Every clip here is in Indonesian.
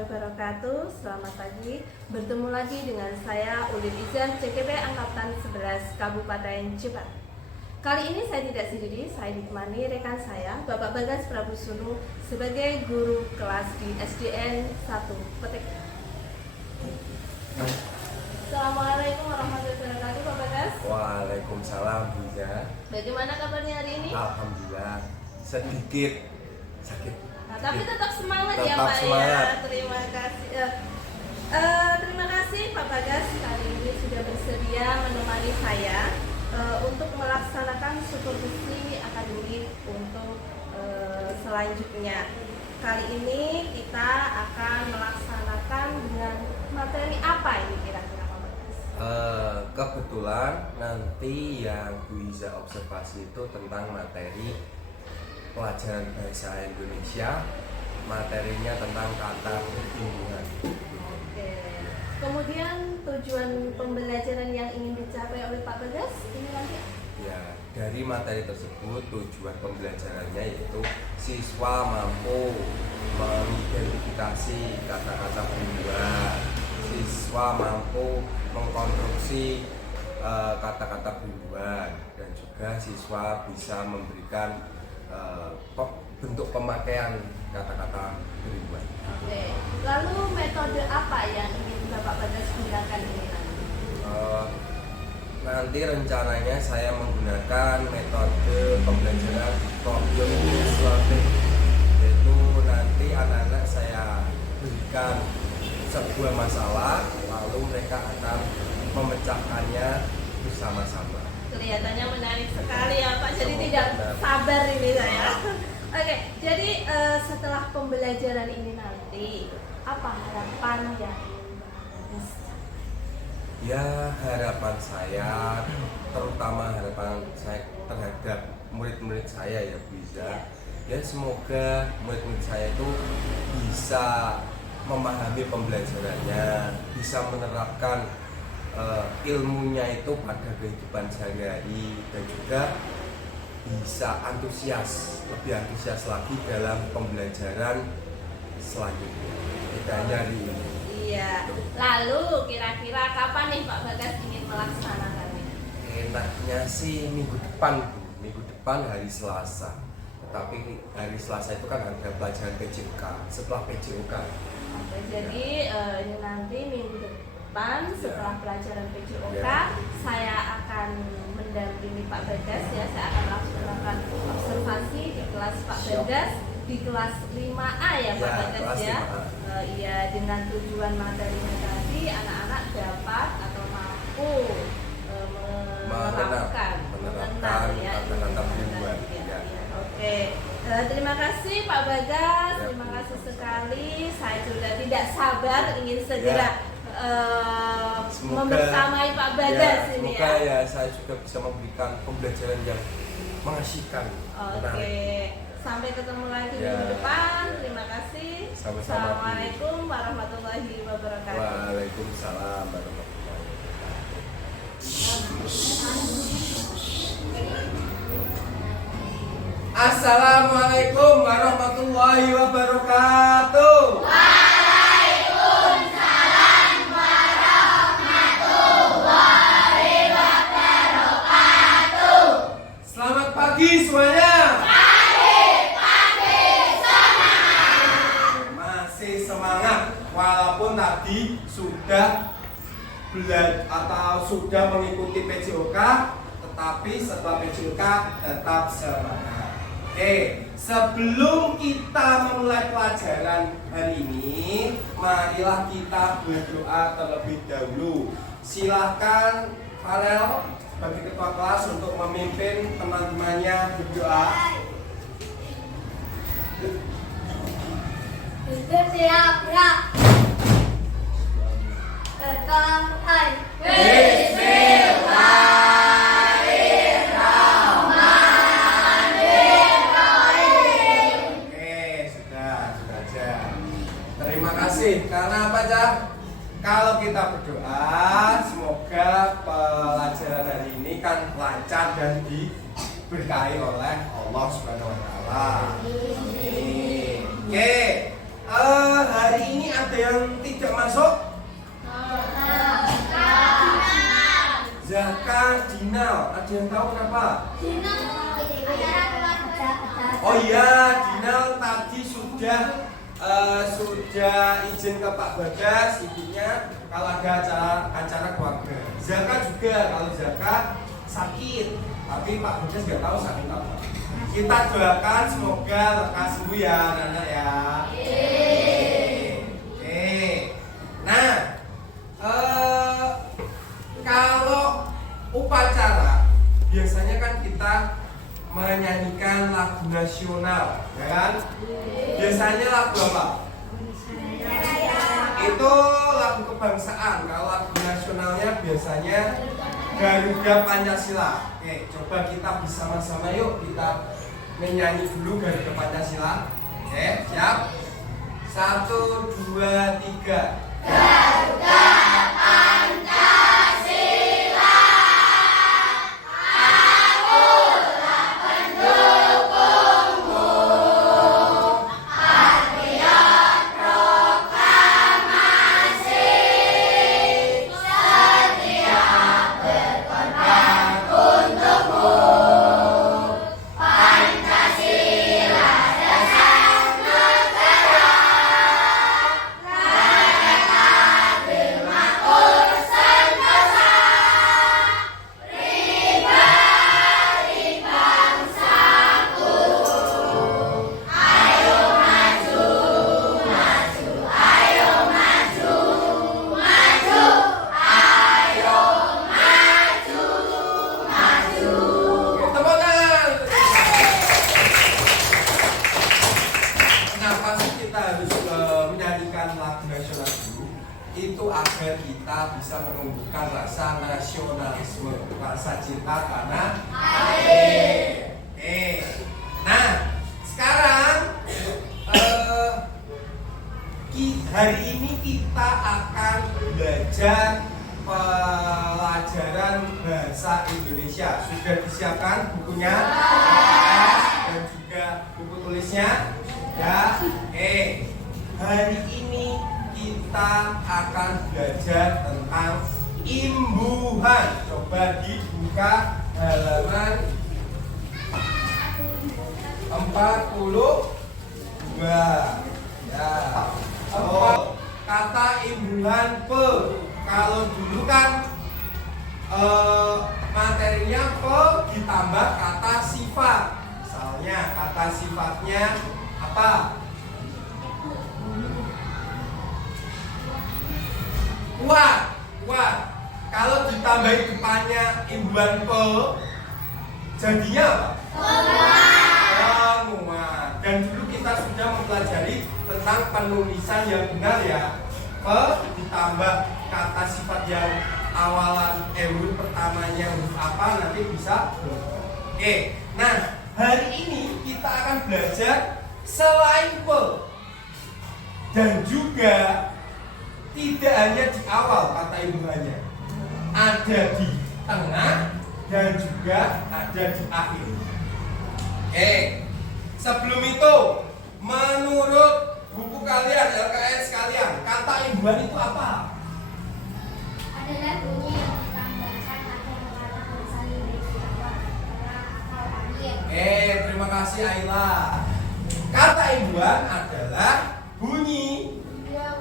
warahmatullahi wabarakatuh. Selamat pagi. Bertemu lagi dengan saya Ulil Izan, CKP Angkatan 11 Kabupaten Jepara. Kali ini saya tidak sendiri, saya ditemani rekan saya, Bapak Bagas Prabusunu sebagai guru kelas di SDN 1 Petek. Assalamualaikum warahmatullahi wabarakatuh, Bapak Bagas. Waalaikumsalam, Bu Iza. Bagaimana kabarnya hari ini? Alhamdulillah, sedikit sakit. Nah, tapi tetap semangat ya Tetap Pak semangat. ya. Terima kasih. Terima kasih Pak Bagas kali ini sudah bersedia menemani saya untuk melaksanakan supervisi akademik untuk selanjutnya. Kali ini kita akan melaksanakan dengan materi apa ini kira-kira Pak Bagas? Kebetulan nanti yang Bu Iza observasi itu tentang materi pelajaran bahasa Indonesia, materinya tentang kata hubungan. Oke. Kemudian tujuan pembelajaran yang ingin dicapai oleh Pak Bagas ini nanti? Ya, dari materi tersebut tujuan pembelajarannya yaitu siswa mampu mengidentifikasi kata-kata hubungan, siswa mampu mengkonstruksi kata-kata hubungan, dan juga siswa bisa memberikan bentuk pemakaian kata-kata hubungan. Oke. Lalu metode apa yang ingin Bapak Bagas gunakan ini nanti? Nanti rencananya saya menggunakan metode pembelajaran problem solving, yaitu nanti anak-anak saya berikan sebuah masalah, lalu mereka akan memecahkannya bersama-sama. Kelihatannya menarik sekali ya Pak, jadi Semoga tidak benar. sabar ini saya. Oke, jadi setelah pembelajaran ini nanti, apa harapan yang ingin Bapak Bagas capai? Ya, harapan saya, terutama harapan saya terhadap murid-murid saya ya Bu Iza, ya semoga murid-murid saya itu bisa memahami pembelajarannya, bisa menerapkan ilmunya itu pada kehidupan sehari-hari, dan juga bisa lebih antusias lagi dalam pembelajaran selanjutnya. Tidak hanya hari ini. Iya. Lalu kira-kira kapan nih Pak Bagas ingin melaksanakannya? Enaknya sih minggu depan, Bu. Minggu depan hari Selasa. Tetapi hari Selasa itu kan ada pelajaran PJOK, setelah PJOK. Oke, jadi ini nanti minggu depan setelah pelajaran PJOK saya akan mendampingi Pak Bagas ya. Saya akan laksanakan observasi di kelas Pak Bagas di kelas 5A ya Pak Bagas kelas ya. 5A. Iya, dengan tujuan materinya tadi anak-anak dapat atau mampu menerapkan ya, kata-kata hubungan. ya. Oke. Terima kasih Pak Bagas, Ya, terima Bu. kasih sekali. Saya sudah tidak sabar ingin segera membersamai Pak Bagas ini semoga ya. saya juga bisa memberikan pembelajaran yang mengasihkan. Oke. menarik. Sampai ketemu lagi Ya. minggu depan. Terima kasih. Sama-sama, Bu. Assalamualaikum warahmatullahi wabarakatuh. Waalaikumsalam warahmatullahi wabarakatuh. Assalamualaikum warahmatullahi wabarakatuh. Selamat pagi semuanya. Masih semangat walaupun tadi sudah belajar atau sudah mengikuti PJOK, tetapi setelah PJOK tetap semangat. Oke, sebelum kita memulai pelajaran hari ini, marilah kita berdoa terlebih dahulu. Silahkan Farel bagi ketua kelas untuk memimpin teman-temannya berdoa. Oke, sudah aja. Terima kasih. Karena apa, Cak? Kalau kita berdoa, semoga pelajaran hari ini kan lancar dan diberkahi oleh Allah Subhanahu wa taala. Amin. Oke. Hari ini ada yang tidak masuk? Zakat Dinal. Ada yang tahu kenapa? Oh iya, Dinal tadi sudah izin ke Pak Bagas, ibunya kalau ada acara keluarga. Zakat juga, kalau zakat sakit, tapi Pak Bagas nggak tahu sakit apa. Kita doakan semoga lekas sembuh ya anak-anak ya. Nah, kalau upacara biasanya kan kita menyanyikan lagu nasional, ya kan? Biasanya lagu apa? Itu lagu kebangsaan. Kalau lagu nasionalnya biasanya Garuda Pancasila. Oke, coba kita bersama-sama yuk kita menyanyi dulu Garuda Pancasila. Oke, siap? 1, 2, 3. Garuda Pancasila, akulah pendukungmu, patriot proklamasi, setia berkorban untukmu. Pancasila dasar negara, Tepuk tangan. Kenapa sih kita harus menyanyikan lagu nasional dulu? Itu agar kita bisa menumbuhkan rasa nasionalisme, rasa cinta tanah air. Oke. Nah, sekarang hari ini kita akan belajar pelajaran bahasa Indonesia. Sudah disiapkan bukunya dan juga buku tulisnya? Ya. Hari ini kita akan belajar tentang imbuhan. Coba dibuka halaman 42. Ya. Oh, kata imbuhan pe. Kalau dulu kan materinya pe ditambah kata sifat. Misalnya kata sifatnya apa? Kuat, kuat. Kalau ditambahin depannya imbuhan pe, jadinya apa? Menguat. Dan dulu kita sudah mempelajari tentang penulisan yang benar ya. Pe ditambah kata sifat yang awalan huruf pertamanya huruf apa nanti bisa. Oke. Nah, hari ini kita akan belajar selain pe dan juga tidak hanya di awal kata imbuhannya, ada di tengah dan juga ada di akhir. Sebelum itu, menurut buku kalian, LKS kalian, kata imbuhan itu apa? adalah bunyi yang ditambahkan atau mengarah tulisan lirik di awal atau akhir. Terima kasih Ayla. Kata imbuhan adalah bunyi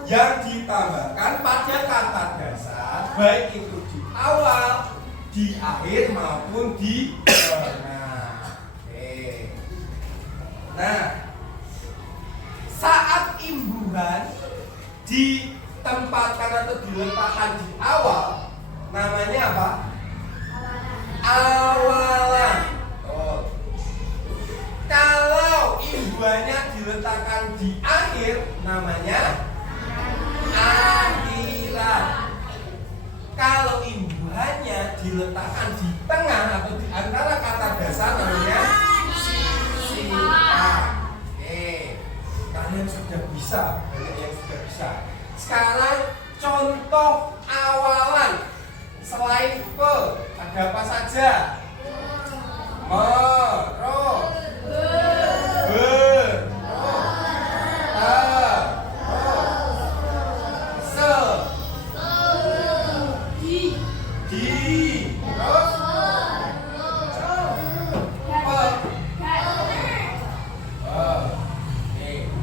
yang ditambahkan pada kata dasar, baik itu di awal, di akhir maupun di tengah. Nah, saat imbuhan ditempatkan atau diletakkan di awal, namanya apa? Awalan. Kalau imbuhannya diletakkan di akhir, namanya akhiran. Kalau imbuhannya diletakkan di tengah atau di antara kata dasar, namanya sifat. Kalian sudah bisa, banyak yang sudah bisa. Sekarang contoh awalan selain pe, ada apa saja? Ber, Terus?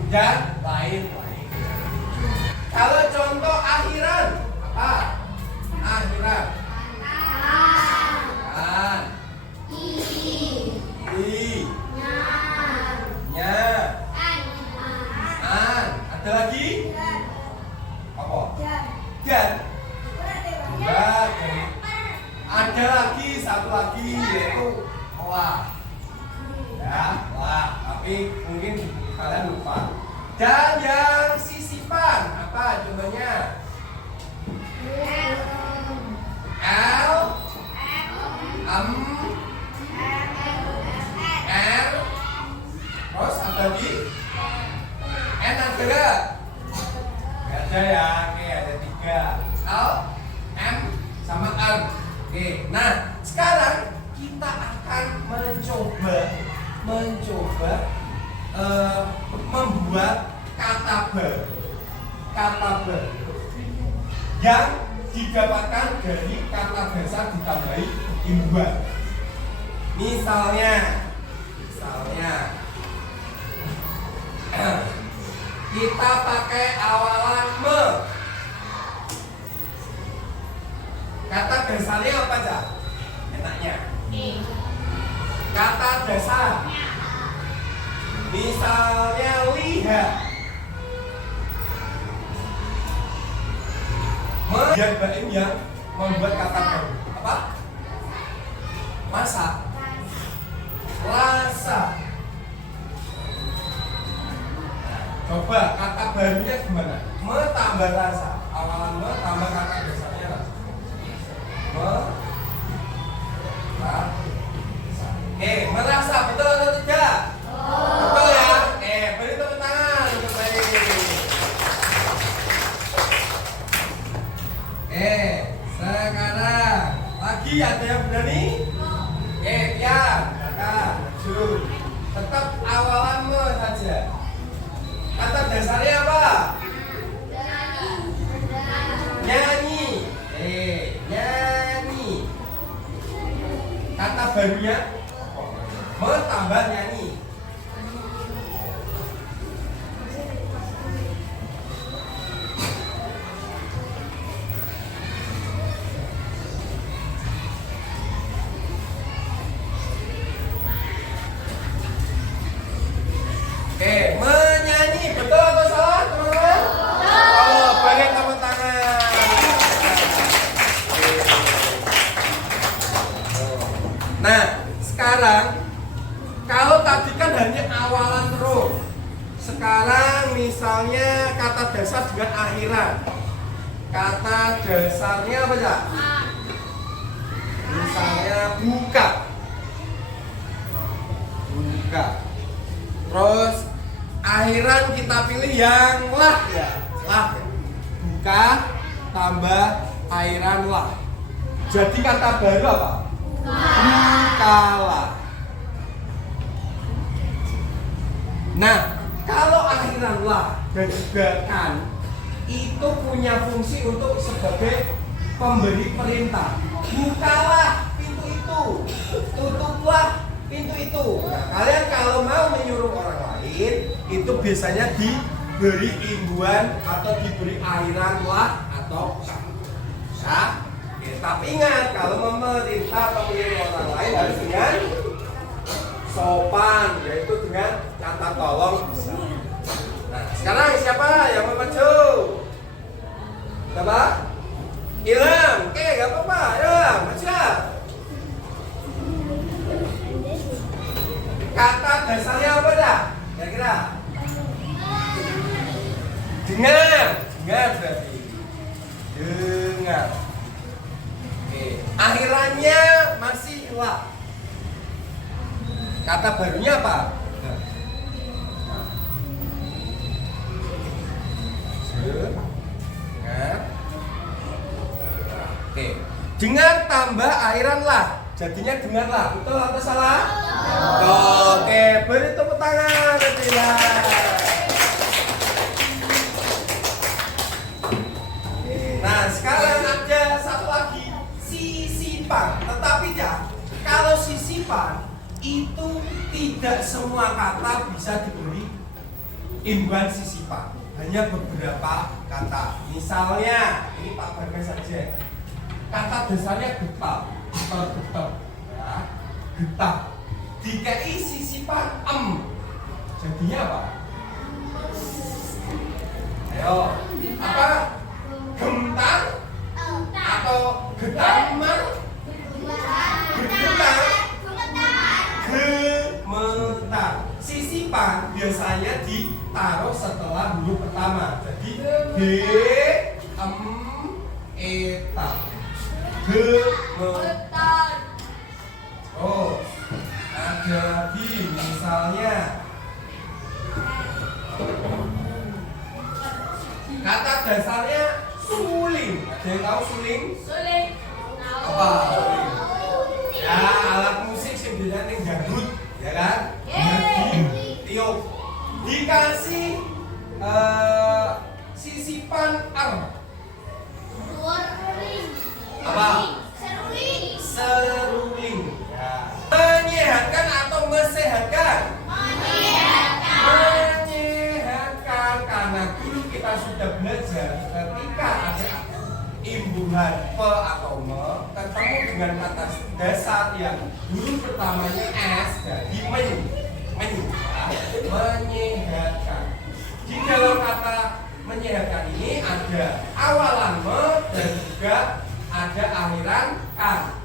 Dan lain-lain. Kalau contoh akhiran apa? Akhiran. Kan. I. Nya. An. Ada lagi? Apa? Dan. Dua. Ada lagi satu lagi yaitu lah. Ya, lah. Tapi mungkin kalian lupa. Dan yang sisipan apa jumlahnya? L, M, R, terus ada lagi? N ada gak? Gak ada ya, oke ada 3 L, M, sama N. Oke, nah sekarang kita akan mencoba membuat kata baru yang didapatkan dari kata dasar ditambahi imbuhan. Misalnya kita pakai awalan me. Kata dasarnya apa aja? Enaknya kata dasar. Misalnya lihat. Yang baim yang membuat kata baru apa? Masak. Rasa. Coba kata barunya gimana? Me tambah rasa. Awalan me tambah kata dasarnya rasa. Me rasa. Merasa betul atau tidak? Betul ya? Beri tepuk tangan untuk baik. Sekarang lagi ada yang berani? Ya, kakak, maju. Tetap awalan me saja. Kata dasarnya apa? Nyanyi. Nyanyi. Kata barunya me tambah nyanyi. Menyanyi betul atau salah, teman-teman? Oh, beri tepuk tangan. Nah, sekarang kalau tadi kan hanya awalan terus. Sekarang misalnya kata dasar dengan akhiran. Kata dasarnya apa ya? Misalnya buka. Terus akhiran kita pilih yang lah ya. Lah. Buka tambah akhiran lah. Jadi kata baru apa? Bukalah. Nah, kalau akhiran lah dan juga kan itu punya fungsi untuk sebagai pemberi perintah. Bukalah pintu itu, tutuplah pintu itu. Nah, kalian kalau mau menyuruh orang lain itu biasanya diberi imbuhan atau diberi akhiran lah atau ya. Tapi ingat kalau memerintah atau menyuruh orang lain harus dengan sopan, yaitu dengan kata tolong bisa. Nah, sekarang siapa yang mau maju? Siapa? Ilham. Oke, gak apa-apa. Ilham, maju lah. Kata dasarnya apa dah? Kira-kira? Dengar berarti. Dengar. Oke. Akhirannya masih lah. Kata barunya apa? Dengar. Oke. Dengar tambah akhiran lah. Jadinya dengarlah. Betul atau salah? Oke, beri tepuk tangan. Nah, sekarang ada satu lagi sisipan. sisipan itu tidak semua kata bisa diberi imbuhan sisipan, hanya beberapa kata. Misalnya ini Pak Bagas saja, kata dasarnya getah, getah, ya, getah. Dikai sisipan jadinya apa? Ayo, apa? Gentang atau getamar? Gemetar. Gemetar. Sisipan biasanya ditaruh setelah huruf pertama. Jadi G, eta. Gemetar. Oh, ada di misalnya kata dasarnya suling. Ada yang tahu suling? Suling. Apa? Ya, alat musik sih biasanya yang dangdut, ya kan? Tiup. Dikasih sisipan apa? Seruling. Ya. Menyehatkan atau mesehatkan? Menyehatkan, karena dulu kita sudah belajar ketika ada imbuhan pe atau me ketemu dengan kata dasar yang huruf pertamanya s jadi menyehatkan. Di dalam kata menyehatkan ini ada awalan me dan juga ada akhiran kan.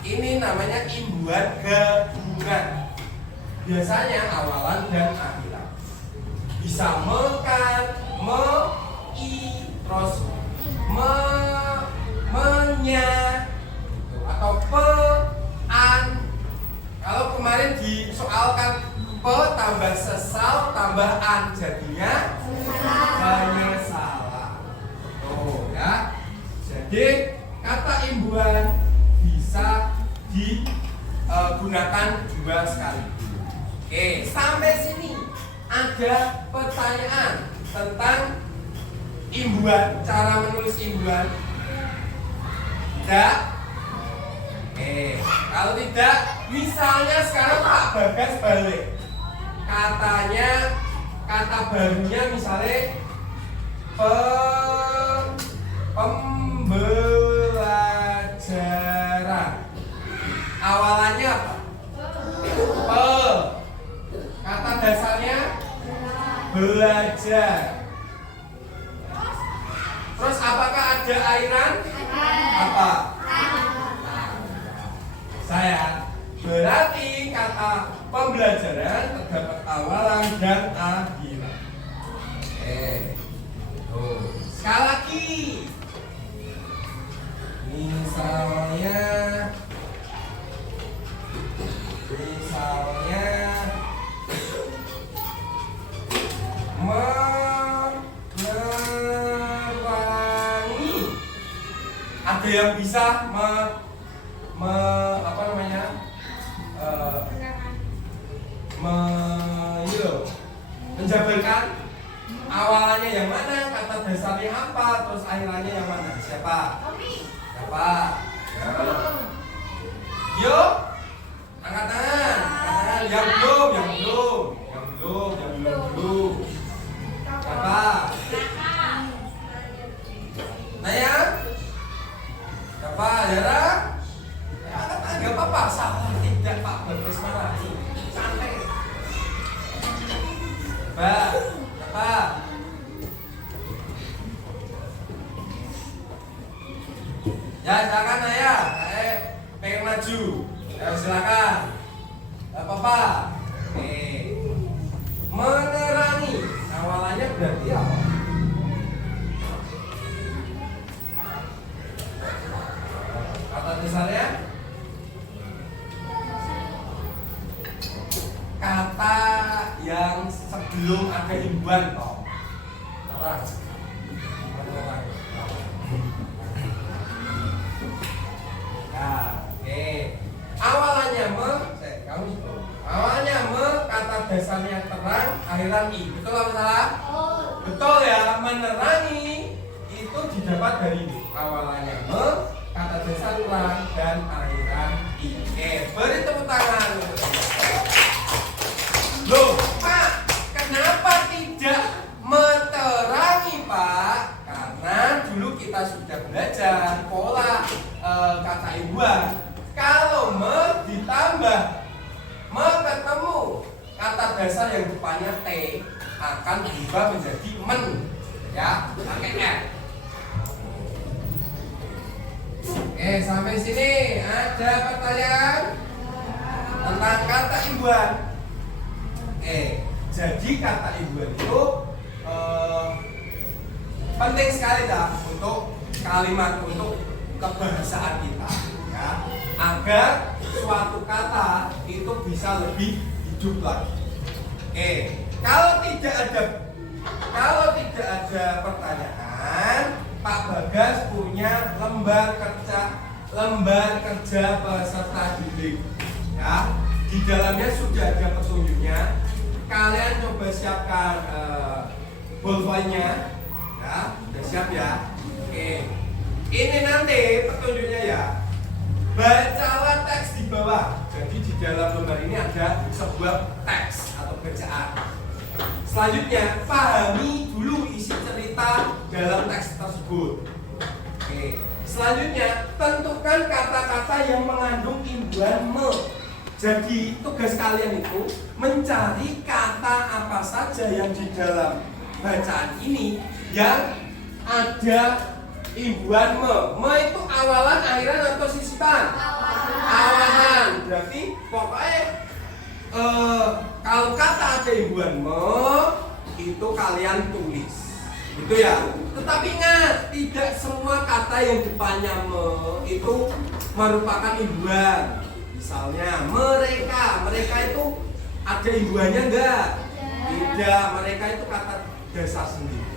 Ini namanya imbuhan gabungan. Biasanya awalan dan akhiran. Bisa mekan, terus menya atau an. Kalau kemarin disoalkan pe tambah sesal tambah an jadinya penyesalan. Oh ya. Jadi kata imbuhan bisa digunakan dua sekali. Oke, sampai sini ada pertanyaan tentang imbuhan, cara menulis imbuhan? Tidak? Oke, kalau tidak, misalnya sekarang Pak Bagas balik. Katanya, kata barunya misalnya pembelajaran. Awalannya apa? Kata dasarnya belajar. Terus apakah ada airan? Apa? Saya. Berarti kata pembelajaran terdapat awalan dan akhiran. Sekali lagi. Misalnya menerangi. Ada yang bisa apa namanya? Menjabarkan awalannya yang mana, kata dasarnya apa, terus akhirannya yang mana? Siapa? Siapa? Yo, angkat tangan. Yang belum. Siapa? Naya? Siapa? Yara? Enggak apa-apa, salah tidak Pak Bagas marahi. Santai. Siapa? Ya, silakan Naya. Pengen maju. Ya, silakan. Enggak apa-apa. Menerangi. Awalannya berarti apa? Kata dasarnya kata yang sebelum ada imbuhan toh. Terang. Awalannya kata dasarnya terang, akhiran i. Betul apa salah? Betul ya. Menerangi itu didapat dari awalannya kata dasar terang dan akhiran Oke, beri tepuk tangan. Loh, Pak, kenapa tidak meterangi, Pak? Karena dulu kita sudah belajar pola kata imbuhan. Kalau me ditambah me ketemu kata dasar yang depannya T akan berubah menjadi men, ya, pakai R. Oke, sampai sini ada pertanyaan tentang kata imbuhan. Jadi kata imbuhan itu penting sekali dah untuk kalimat, untuk kebahasaan kita, ya, agar suatu kata itu bisa lebih hidup lagi. Kalau tidak ada pertanyaan, Pak Bagas punya lembar kerja peserta didik, ya. Di dalamnya sudah ada petunjuknya. Kalian coba siapkan bolpoinnya, ya. Sudah siap ya? Oke. Ini nanti petunjuknya ya. Bacalah teks di bawah. Jadi di dalam lembar ini ada sebuah teks atau bacaan. Selanjutnya, pahami dulu isi cerita dalam teks tersebut. Oke. Selanjutnya, tentukan kata-kata yang mengandung imbuhan me. Jadi tugas kalian itu mencari kata apa saja yang di dalam bacaan ini yang ada imbuhan me. Me itu awalan, akhiran atau sisipan? Awalan. Berarti pokoknya kalau kata ada imbuhan me itu kalian tulis. Gitu ya. Tetapi ingat, tidak semua kata yang depannya me itu merupakan imbuhan. Misalnya mereka itu ada imbuhannya enggak? Tidak, mereka itu kata dasar sendiri.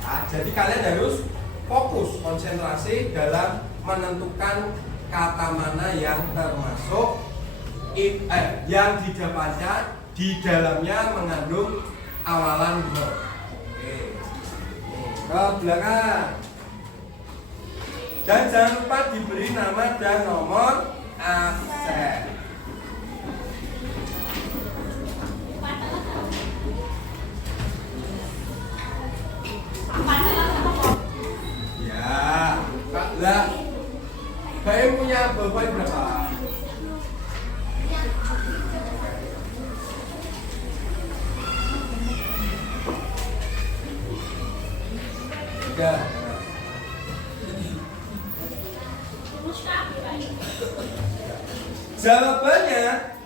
Nah, jadi kalian harus fokus, konsentrasi dalam menentukan kata mana yang termasuk yang di depannya, di dalamnya mengandung awalan me. Ke belakang. Dan jangan lupa diberi nama dan nomor absen. Ya, lah. Kalian punya bolpoin berapa? Tiga. Jawabannya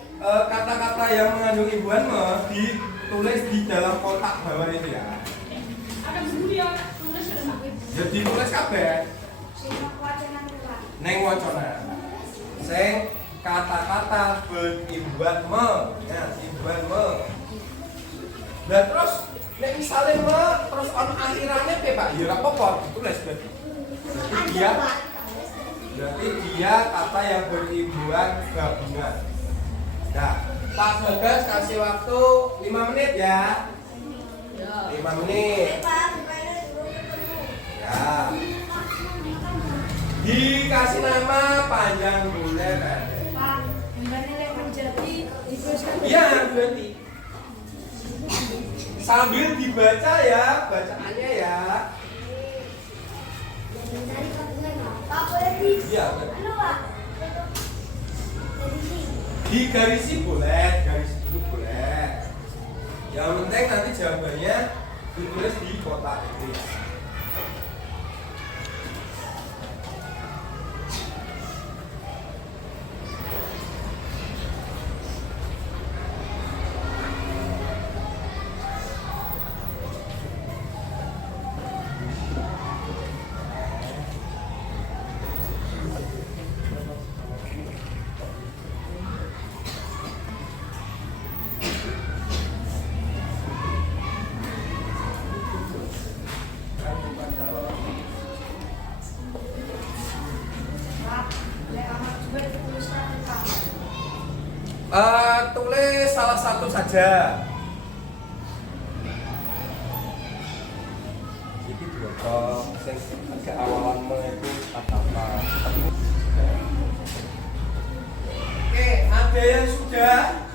kata-kata yang mengandung imbuhan me ditulis di dalam kotak bawah itu ya. Ada buku dia tulis ada mak. Jadi tulis kabeh. Neng wacana. Sing kata-kata berimbuhan me, ya, imbuhan me. Nah terus nek misale me terus ono akhirane piye Pak? Ya ora apa-apa ditulis berarti. Berarti dia kata yang berimbuhan gabungan. Nah, Pak Bagas kasih waktu 5 menit ya. 5 menit. Ya. Dikasih nama panjang bulat pendek. Pak, gimana yang menjadi dituliskan? Iya, berarti. Sambil dibaca ya, bacaannya ya. Pak, boleh di? Iya, Anu, Pak. digarisi boleh, garis dulu boleh. Yang penting nanti jawabannya ditulis di kotak itu ya. Tulis salah satu saja. Jadi dua agak awalan itu apa? Ada yang sudah?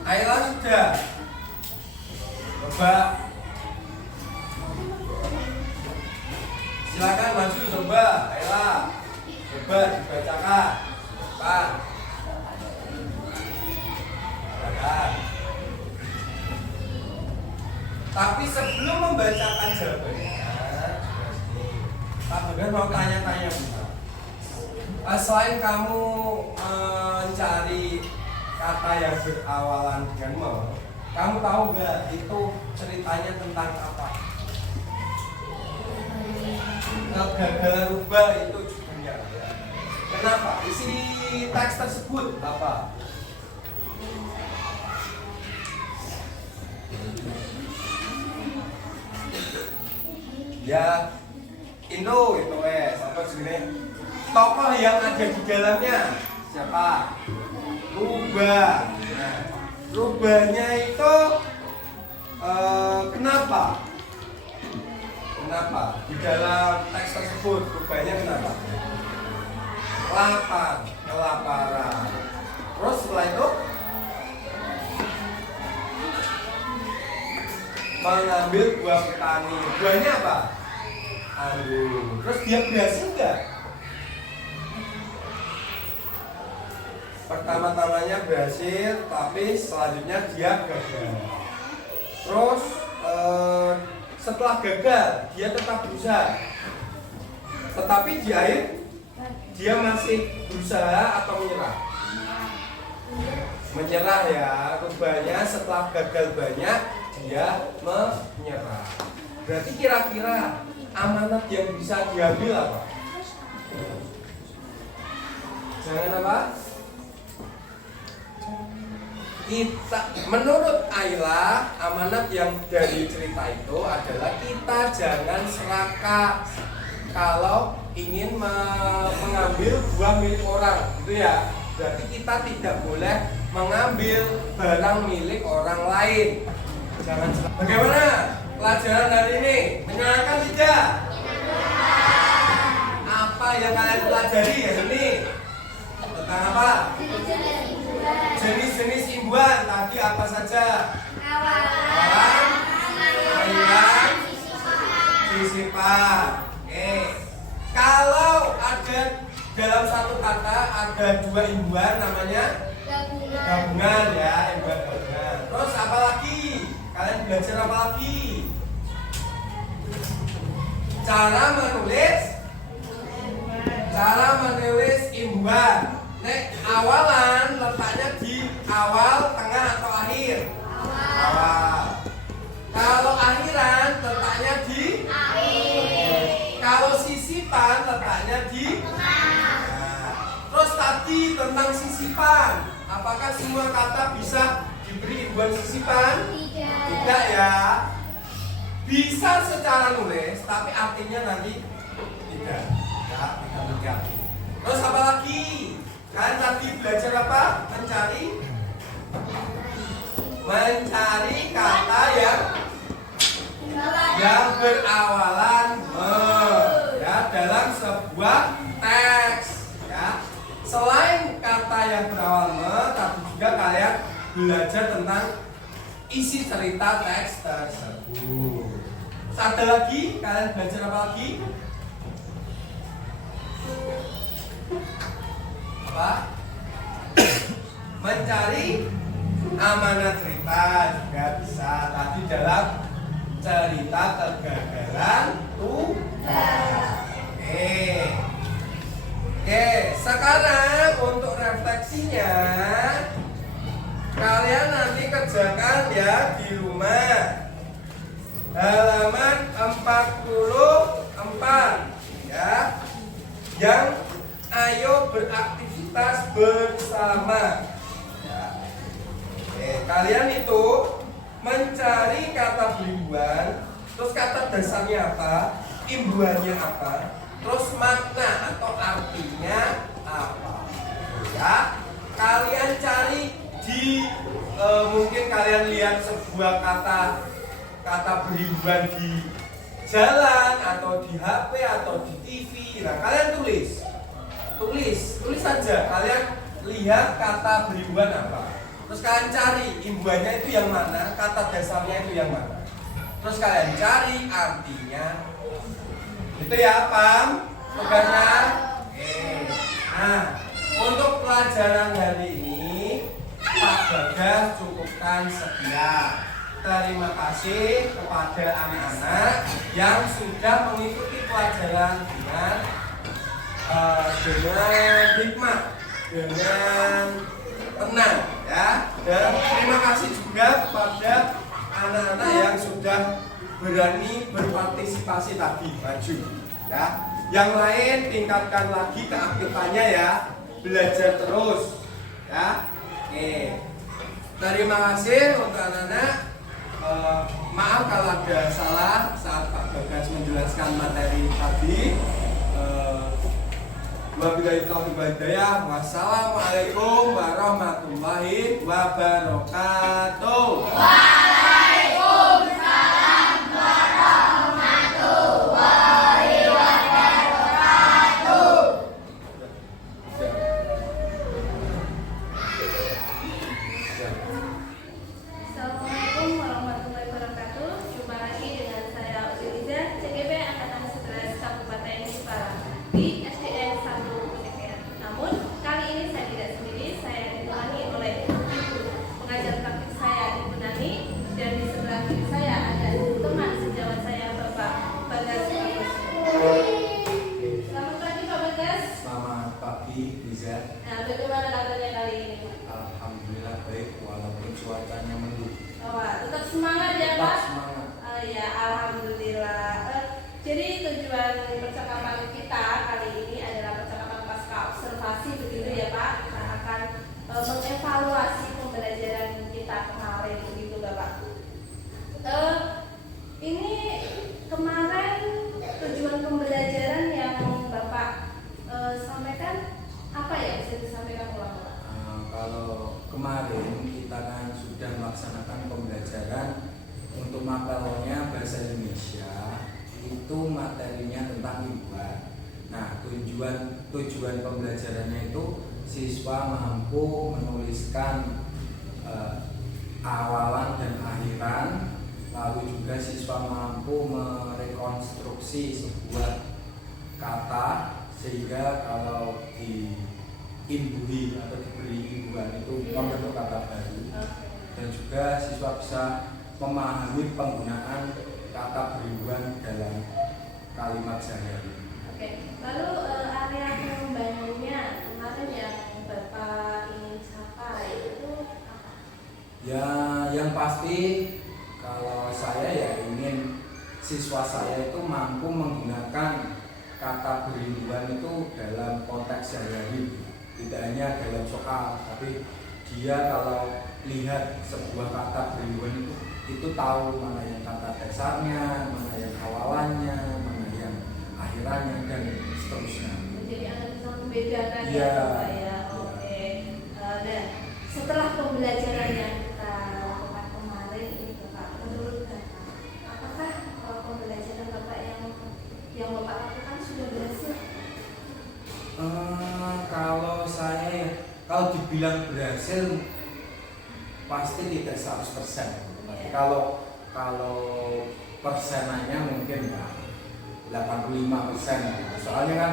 Ayla sudah? Coba. Silakan maju coba, Ayla. Coba dibacakan. Pak. Silakan. Tapi sebelum membacakan jawabannya, Pak Bagas mau tanya-tanya bentar. Selain kamu mencari kata yang berawalan dengan me, kamu tahu nggak itu ceritanya tentang apa? Kegagalan rubah itu judulnya. Kenapa? Isi teks tersebut apa? Ya, Indo itu apa sini? Tokoh yang ada di dalamnya siapa? Rubah. Nah, rubahnya itu kenapa? Kenapa? Di dalam teks tersebut rubahnya kenapa? Lapar, kelaparan. Terus setelah itu mengambil buah petani. Buahnya apa? Anggur. Terus dia berhasil nggak? Pertama-tamanya berhasil, tapi selanjutnya dia gagal. Terus setelah gagal, dia tetap berusaha. Tetapi di akhir dia masih berusaha atau menyerah? Menyerah ya. Rubahnya setelah gagal banyak, dia menyerah. Berarti kira-kira amanat yang bisa diambil apa? Jangan apa? Menurut Ayla, amanat yang dari cerita itu adalah kita jangan serakah kalau ingin mengambil buah milik orang, gitu ya. Berarti kita tidak boleh mengambil barang milik orang lain. Jangan serakah. Bagaimana pelajaran hari ini? Menyenangkan tidak? Apa yang kalian pelajari hari ini? Tentang apa? Jenis-jenis imbuhan tadi apa saja? Awalan, ayat, sisipan. Oke. Kalau ada dalam satu kata ada dua imbuhan namanya gabungan ya, imbuhan gabungan. Terus apa lagi? Kalian belajar apa lagi? Cara menulis imbuhan. Nek awalan letaknya di awal, tengah atau akhir? Awal. Kalau akhiran letaknya di akhir. Kalau sisipan letaknya di tengah. Nah, terus tadi tentang sisipan, apakah semua kata bisa diberi imbuhan sisipan? Tidak ya. Bisa secara nulis, tapi artinya nanti tidak. Ya, tidak berganti. Terus apa lagi? Kan tadi belajar apa? Mencari kata yang berawalan me ya dalam sebuah teks ya. Selain kata yang berawalan me, tapi juga kalian belajar tentang isi cerita teks tersebut. Ada lagi? Kalian belajar apa lagi? Apa? Mencari amanat cerita juga bisa. Tadi dalam cerita kegagalan tugas. Oke, sekarang untuk refleksinya kalian nanti kerjakan ya di rumah. Halaman 44 ya. Yang ayo beraktivitas bersama. Ya. Kalian itu mencari kata berimbuhan, terus kata dasarnya apa, imbuhannya apa, terus makna atau artinya apa. Ya, kalian cari di mungkin kalian lihat sebuah kata berimbuhan di jalan atau di HP atau di TV. Nah, kalian tulis saja kalian lihat kata berimbuhan apa. Terus kalian cari imbuhannya itu yang mana, kata dasarnya itu yang mana. Terus kalian cari artinya. Itu ya, paham? Tugasnya? Oke. Nah, untuk pelajaran hari ini Pak Bagas cukupkan sekian. Terima kasih kepada anak-anak yang sudah mengikuti pelajaran dengan hikmah, dengan tenang, ya. Dan terima kasih juga kepada anak-anak yang sudah berani berpartisipasi tadi maju, ya. Yang lain tingkatkan lagi keaktifannya ya, belajar terus, ya. Oke. Terima kasih untuk anak-anak. Maaf kalau ada salah saat Pak Bagas menjelaskan materi tadi. Wabillahi taufiq wal hidayah. Wassalamualaikum warahmatullahi wabarakatuh. Waalaikumsalam warahmatullahi wabarakatuh. Assalamualaikum warahmatullahi wabarakatuh. Jumpa lagi dengan saya Uliza, CGP Angkatan 11 Kabupaten Jepara di SDN 1 Kuningan. Namun kali ini saya tidak sendiri, saya ditemani oleh ibu pengajar praktik saya Ibu Nani, dan di sebelah kiri saya ada teman sejawat saya Bapak Bagas. Selamat pagi Pak Bagas. Selamat pagi, Liza. Nah, bagaimana kabarnya kali ini? Alhamdulillah baik, walaupun cuacanya mendung. Tetap semangat ya Tetap Pak. semangat. Ya alhamdulillah. Jadi tujuan percakapan kita kali ini adalah percakapan pasca observasi, begitu ya Pak. Kita akan mengevaluasi pembelajaran kita kemarin, begitu Bapak. Ini kemarin tujuan pembelajaran yang Bapak sampaikan apa ya, bisa disampaikan ulang-ulang? Kalau kemarin kita kan sudah melaksanakan pembelajaran untuk mapelnya bahasa Indonesia, itu materinya tentang imbuhan. Nah, tujuan pembelajarannya itu siswa mampu menuliskan awalan dan akhiran, lalu juga siswa mampu merekonstruksi sebuah kata sehingga kalau diimbuhi atau diberi imbuhan itu membentuk kata baru. Dan juga siswa bisa memahami penggunaan kata berimbuhan dalam kalimat sehari-hari. Oke. Lalu area pengembangannya kemarin yang Bapak ingin capai itu apa? Ya, yang pasti kalau saya ya ingin siswa saya itu mampu menggunakan kata berimbuhan itu dalam konteks sehari-hari, tidak hanya dalam soal, tapi dia kalau lihat sebuah kata berimbuhan itu tahu mana yang kata dasarnya, mana yang awalannya, mana yang akhirannya, dan seterusnya. Jadi Anda bisa membedakan Iya. ya Bapak ya. Oke. Dan setelah pembelajaran yang kita lakukan kemarin ini Bapak, menurut Bapak, apakah pembelajaran Bapak yang Bapak lakukan sudah berhasil? Kalau saya ya, kalau dibilang berhasil pasti tidak 100%. Tapi kalau persenannya mungkin ya 85%. Soalnya kan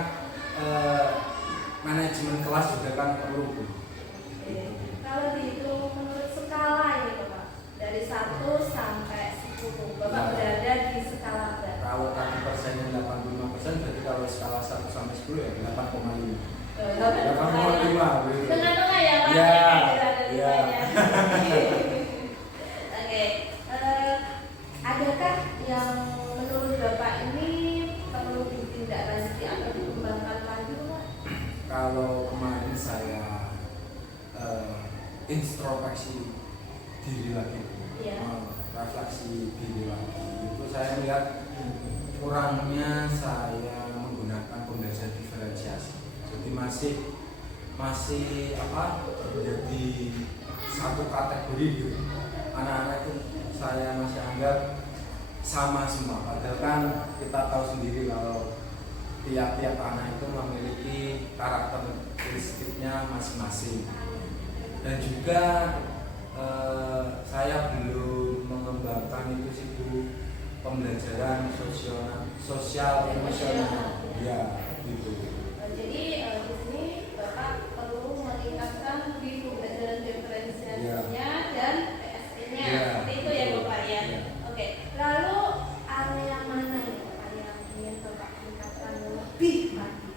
manajemen kelas juga kan perlu. Oke. Kalau dihitung menurut skala ini Bapak, dari 1 sampai 10, Bapak Nah. berada di skala berapa? Kalau tadi persennya 85%, berarti kalau skala 1 sampai 10 ya 8,5. 8,5. 8,5 begitu. Tengah-tengah ya Pak? Ya, Ada ya. nilainya. Oke. Adakah yang menurut Bapak ini perlu ditindaklanjuti atau dikembangkan lagi Pak? Kalau kemarin saya introspeksi diri lagi, Iya. refleksi diri lagi, itu saya lihat kurangnya saya menggunakan pembelajaran diferensiasi. Jadi masih menjadi satu kategori gitu. Anak-anak itu saya masih anggap sama semua. Padahal kan kita tahu sendiri kalau tiap-tiap anak itu memiliki karakter karakteristiknya masing-masing. Dan juga saya belum mengembangkan itu sih Bu, pembelajaran sosial emosional ya gitu. Jadi di sini Bapak perlu meningkatkan di pembelajaran diferensiasinya dan PSE-nya. Ya. Seperti itu ya Bapak ya. Ya. Oke. Lalu area mana ya Bapak yang ingin Bapak tingkatkan lebih lagi?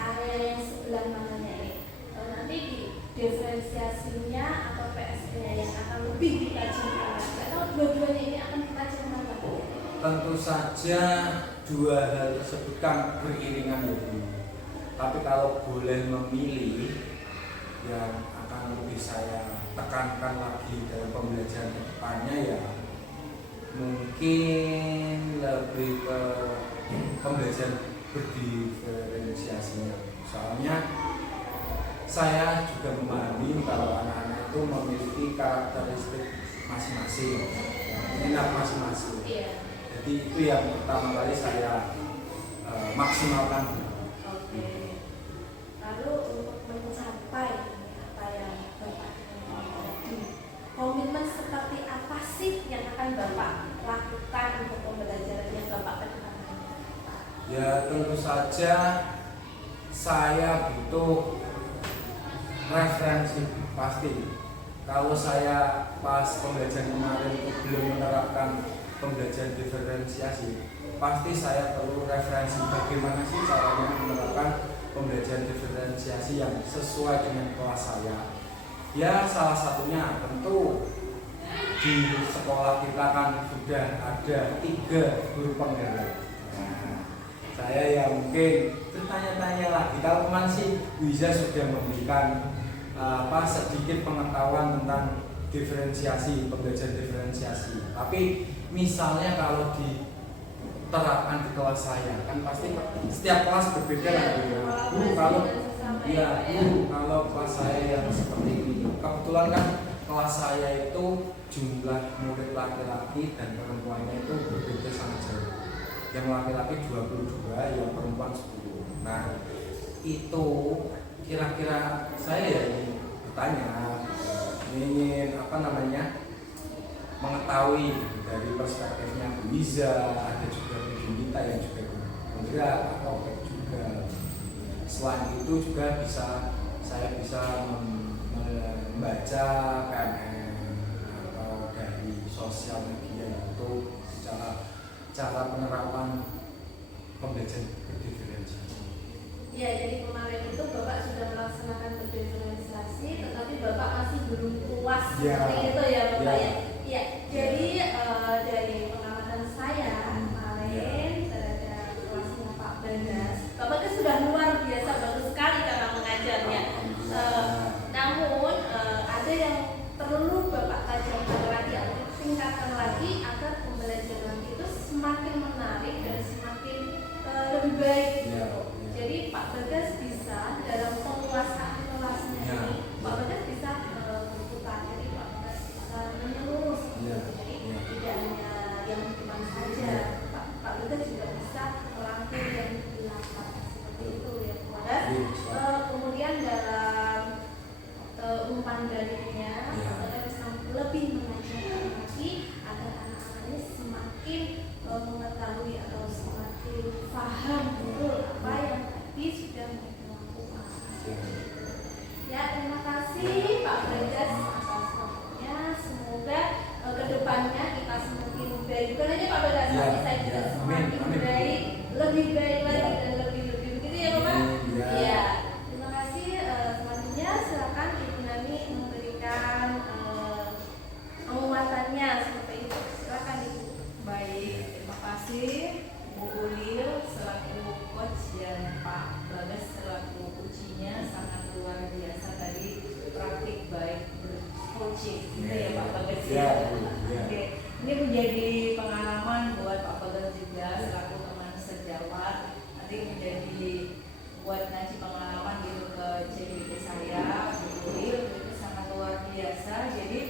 Area yang sebelah mananya ini? Nanti di diferensiasinya atau PSE-nya yang akan lebih dikajikan atau dua-duanya ini akan dikajikan mana? Tentu saja dua hal tersebut kan beriringan ya Bu. Tapi kalau boleh memilih yang akan lebih saya tekankan lagi dalam pembelajaran ke depannya ya mungkin lebih ke pembelajaran berdiferensiasinya. Soalnya saya juga memahami kalau anak-anak itu memiliki karakteristik masing-masing, minat masing-masing. Iya. Jadi itu yang pertama kali saya maksimalkan. Oke. Lalu untuk mencapai apa yang Bapak ingin, komitmen seperti apa sih yang akan Bapak lakukan untuk pembelajaran yang Bapak kedepankan? Ya tentu saja saya butuh referensi pasti. Kalau saya pas pembelajaran kemarin itu belum menerapkan pembelajaran diferensiasi, pasti saya perlu referensi bagaimana sih caranya menerapkan pembelajaran diferensiasi yang sesuai dengan kelas saya. Ya salah satunya tentu di sekolah kita kan sudah ada 3 guru penggerak. Nah, saya ya mungkin bertanya-tanya lagi kalau kemarin sih Wiza sudah memberikan sedikit pengetahuan tentang diferensiasi, pembelajaran diferensiasi. Tapi misalnya kalau diterapkan di kelas saya kan pasti setiap kelas berbeda lah Bu. Kalau kalau kelas saya yang seperti ini, kebetulan kan kelas saya itu jumlah murid laki-laki dan perempuannya itu berbeda sangat jauh. Yang laki-laki 22, yang perempuan 10. Nah itu kira-kira saya ya ingin bertanya, ingin mengetahui dari perspektifnya Bu Iza, ada juga Bu Junita yang juga penggerak atau juga. Selain itu juga saya bisa membaca KMM atau dari sosial media itu cara penerapan pembelajaran berdiferensiasi. Ya, jadi kemarin itu Bapak sudah melaksanakan berdiferensiasi, tetapi Bapak masih belum puas seperti itu ya Bapak ya. Ya, jadi dari pengamatan saya kemarin terhadap kelasnya Pak Bagas, Bapak kan sudah luar biasa bagus sekali cara mengajarnya. Namun ada yang perlu Bapak tajamkan lagi atau tingkatkan lagi agar pembelajaran itu semakin menarik dan semakin lebih baik. Jadi Pak Bagas bisa dalam penguasaan kelasnya ini, Pak Bagas bisa berputar, jadi Pak Bagas bisa menyeluruh. Jadi tidak hanya yang depan saja, Pak Bagas juga bisa merangkul yang di belakang seperti itu ya Pak Bagas. Kemudian dalam umpan dalilnya, Pak Bagas bisa lebih mengajarkan lagi agar anak-anaknya semakin mengetahui atau semakin paham betul apa yang tadi sudah mereka lakukan. Ya, terima kasih Pak Bagas atas waktunya. Semoga kedepannya kita semakin baik. Bukan aja Pak Bagas, tapi saya juga semakin baik, lebih baik lagi dan lebih begitu ya Bapak. Iya. Terima kasih. Selanjutnya silakan Ibu Nani memberikan pengumumannya seperti itu. Silakan Ibu. Baik, terima kasih Bu Ulil selaku coach dan Pak Bagas selaku coachingnya sangat luar biasa tadi praktik baik bercoaching gitu ya Pak Bagas ya. Oke, ini menjadi pengalaman buat Pak Bagas juga selaku teman sejawat, nanti menjadi buat ngaji pengalaman gitu ke CBT saya Bu Ulil itu sangat luar biasa. Jadi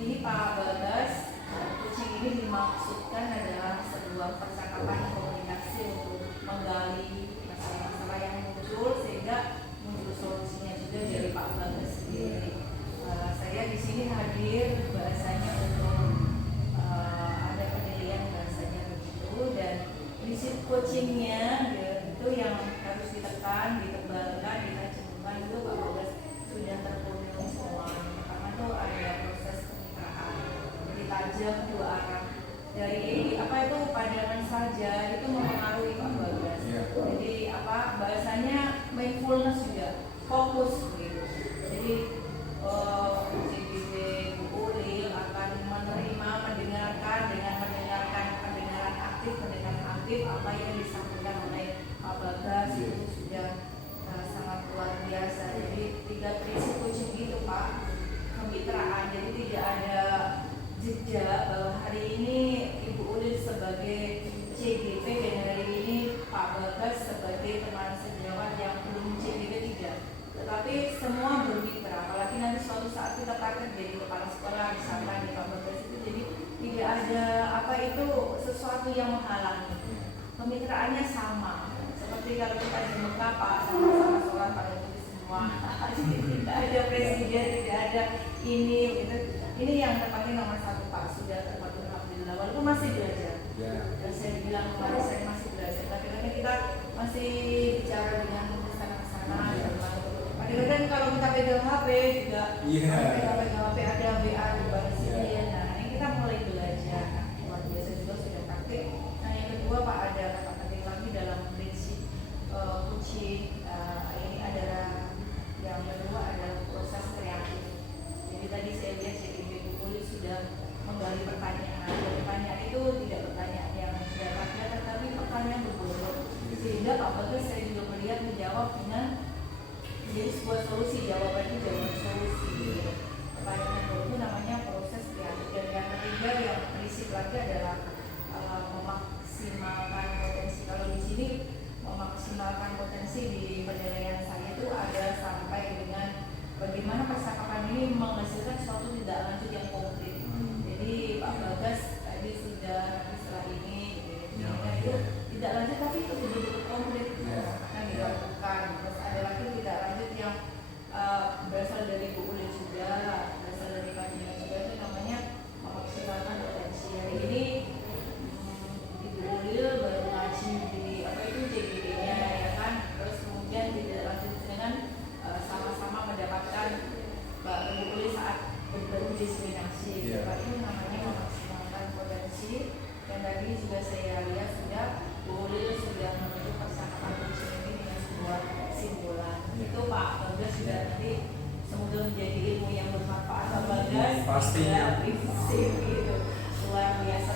ini Pak Bagas coaching ini dimaksudkan adalah sebuah percakapan komunikasi untuk menggali masalah-masalah yang muncul sehingga menjurus coachingnya ya, itu yang harus ditekan, ditebalkan, ditajamkan itu Pak Bagas sudah terpenuhi semua. Karena tuh ada proses kemitraan, ditajam dua arah. Dari apa itu pandangan saja itu mempengaruhi Pak Bagas. Iya. Jadi apa bahasanya mindfulness juga fokus gitu. Jadi CBD Bu Ulil akan menerima, mendengarkan dengan mendengarkan pendengaran aktif apa yang disampaikan oleh Pak Bagas itu sudah sangat luar biasa. Jadi 3 prinsip coaching itu Pak, kemitraan. Jadi tidak ada jeda bahwa hari ini Ibu Ulil sebagai CGP dan hari ini Pak Bagas sebagai teman sejawat yang belum CGP tidak. Tetapi semua bermitra, apalagi nanti suatu saat kita praktek jadi kepala sekolah misalkan di Pak Bagas itu, jadi tidak ada apa itu sesuatu yang menghalangi. Kemitraannya sama, seperti kalau kita di Mekah Pak sama-sama sholat pada tulis semua. Jadi tidak ada presiden, tidak ada ini gitu. Ini yang terpenting nomor 1 Pak, sudah terpatuh alhamdulillah. Walaupun masih belajar. Dan saya bilang kemarin saya masih belajar. Kadang-kadang kita masih bicara dengan kesana-kesana. Kadang-kadang kalau kita pegang HP juga, pegang HP ada WA di bawah sini ya. Nah ini kita mulai belajar. Luar biasa juga sudah praktik. Nah yang kedua Pak ada kata penting lagi dalam prinsip coaching. Ini adalah yang kedua adalah proses kreatif. Jadi tadi saya lihat CGP Bu Ulil sudah menggali pertanyaan. Pertanyaan itu tidak pertanyaan yang datar, tetapi pertanyaan berbobot. Sehingga Pak Bagas saya juga melihat menjawab dengan menjadi sebuah solusi, jawabannya jawaban solusi. Pertanyaan itu namanya proses kreatif. Dan yang ketiga yang prinsip lagi adalah memaksimalkan potensi. Kalau di sini memaksimalkan potensi di penilaian saya itu ada sampai dengan bagaimana percakapan ini menghasilkan suatu tindak lanjut yang konkret. Jadi Pak Bagas tadi sudah setelah ini gitu, itu tidak lanjut tapi itu betul-betul konkret yang dilakukan. Terus ada lagi tidak lanjut yang berasal dari Bu Ulil juga, berasal dari kajian juga, itu namanya memaksimalkan potensi. Hari ini Ibu Ulil baru ngaji di apa itu JGD-nya ya kan, terus kemudian tidak lanjut dengan sama-sama mendapatkan Mbak Ibu Ulil saat berdiskriminasi. Pak itu namanya memaksimalkan potensi. Dan tadi juga saya lihat sudah Bu Ulil sudah membentuk percakapan coaching ini dengan sebuah simpulan. Itu Pak Bagas sudah nanti semoga menjadi ilmu yang bermanfaat. Pak Bagas pastinya prinsip gitu luar biasa.